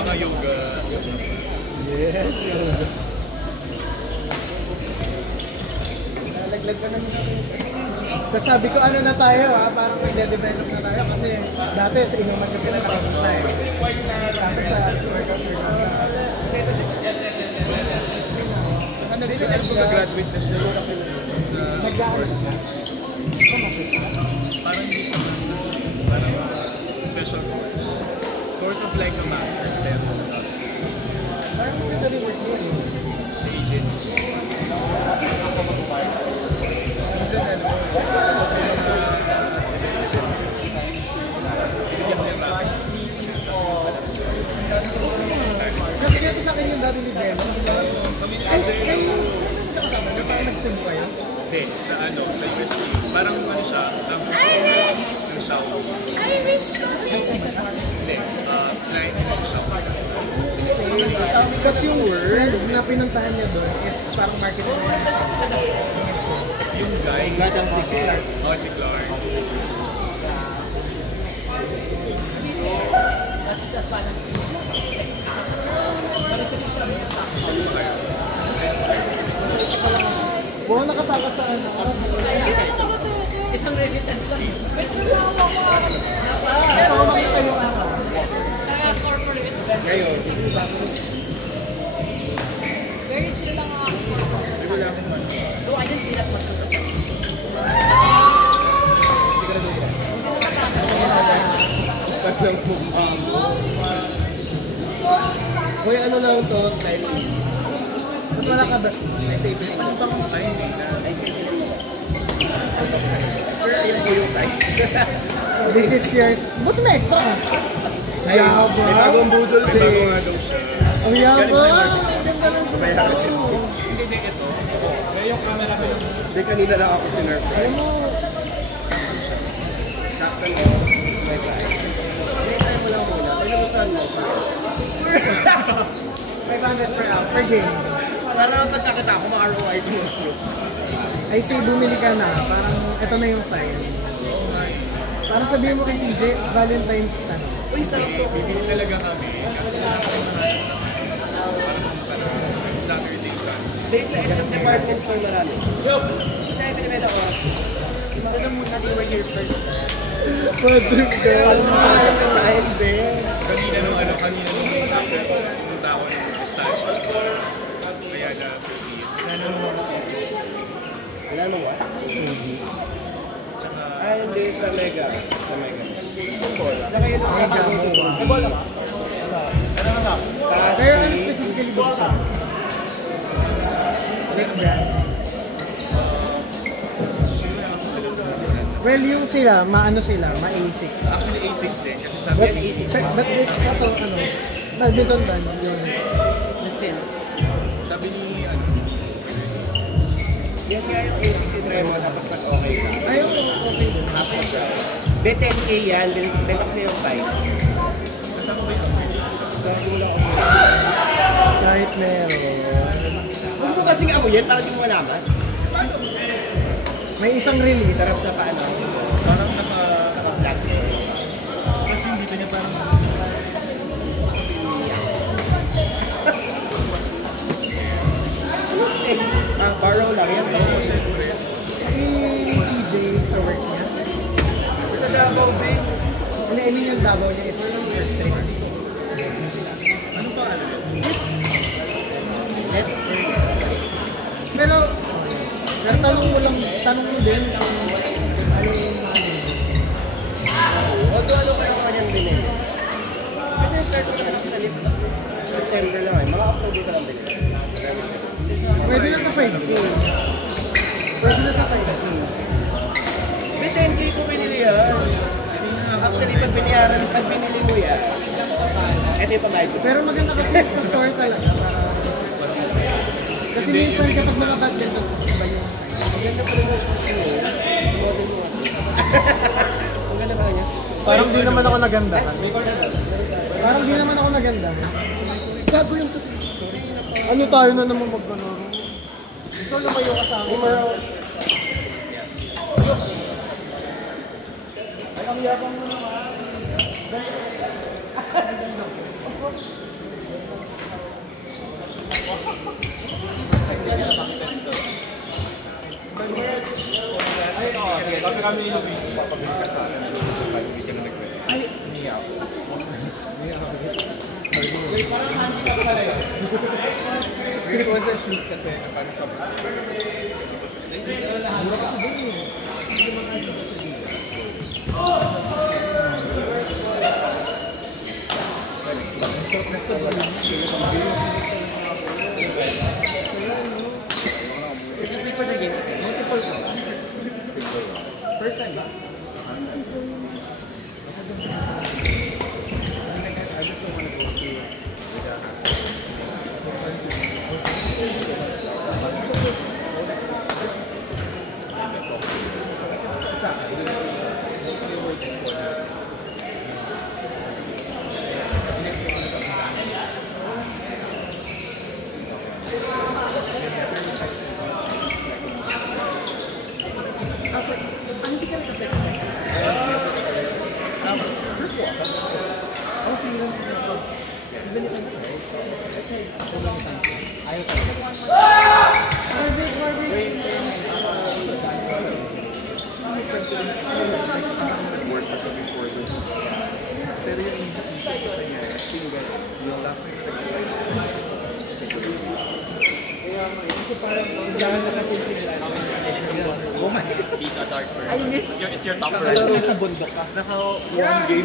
mga yoga. Yes. Laglag ka naman natin. Tapos sabi ko, ano na tayo parang nagde-develop na tayo kasi dati sa inuman kasi nakapagod na eh. Tapos sa workout ano rin na Graduate na siya. nag-aaros na. Parang hindi siya master's. Parang special course. Sort of like a master's pero Parang maganda rin work yun. sa agency. Minsan ano, Nabigyan ko sa akin yung dati ni Gemma. Parang nag-send kayo? hindi, sa ano, sa UST. Parang ano siya, tapos ng shower. Hindi, client niya sa shower. Kasi yung word na pinuntahan niya doon is parang marketing. Yung guy, Si Clark. oh, si Clark. Buong nakatakas sa ano. Isang remittance lang. Gusto ko makita yung ano. Ngayon, Very chill lang ako. wala akong man. Do I just feel like magkasasal? Sigurado yan. Tatlong pumpa. Uy, ano lang to, style. Ba't wala ka ba? Ay, save it. Ano bang ay, hindi na. Ay, save it. Sir, ayun po yung size. This is yours. Ba't may extra ka? Ay, may bagong budol din. May bagong nga daw siya. Ang yaba! Hindi, ito. Yung camera ko lang. Hindi, kanina lang ako sinurprise. Alam mo, Sakto mo. Hindi, tayo mo lang muna. Ano mo saan mo? 500 per game. Para pagkakita ako, ma-ROI ko. Ay, say, bumili ka na. Parang, ito na yung sign. Parang sabihin mo kay TJ, Valentine's na. Uy, sakto. Bibili talaga kami. Kasi parang Saturday, Sunday. Sa SM department store marami. Tayo pinibenta ko. Sana muna they were here first. Padrip ka. Ayaw na time din. Kanina nung pumunta ako ng pistachio store. Kaya na Wala nang what? tsaka Ay, hindi. Sa Mega. Sa Mega. Saka yun ang katago mo. Ay, bola ka? Pero ano specifically ba siya? Big brand. Well, yung sila, maano sila, ma-A6. actually A6 din kasi sabi But, ni but ito, ano, badminton ban, yun. Justin. sabi ni Yan nga yung ACC Tremo tapos nag-okay ka. Ayaw, okay din. Tapos siya. May 10K yan. Benta ko sa'yo yung 5. kasama ko yung Bago lang ako. Kahit meron. Huwag mo kasing amoy yan para di mo malaman. May isang release. Sarap sa paano. parang Naka-flat. kasi dito niya parang Borrow lang yan. syempre Si TJ sa work niya. Sa Davao Bay. Ano yung Davao niya is work trip. ano pa ano Pero, tanong mo din kung ano yung Ano kayo ang kanyang binili? Kasi start ko na sa lift. September lang eh. Mga October ka lang binili. pwede na sa 5K. Pwede na sa 5K. May 10K ko binili yan. Actually, pag binili mo yan, ito yung pag-guide ko. Pero maganda kasi sa store talaga para... Kasi minsan kapag mga badminton, iba yung... Maganda pa rin yung sushi mo. Model mo. Maganda pa rin yan. Parang di naman ako naganda. Parang di naman ako naganda. Gago yung sa... Ano tayo na naman magpanoro? Ikaw naman yung kasama. Ay, ang yabang mo naman. Kasi kami papabili ka sa akin. Hindi ka na nag-ready. Ay! Niyaw. Wait, parang handy ka pala yun. It was the shoes kasi nakano sa mura ka doon eh. It's just because again, multiple ko. First time ba? I just don't want to go to work kasi before this. Pero yung isip sa kanya, single, yung last time na single. Kaya ito parang dahil na kasi sila. Oh my God. I miss. It's your top priority. Nasa bundok ka. Naka one game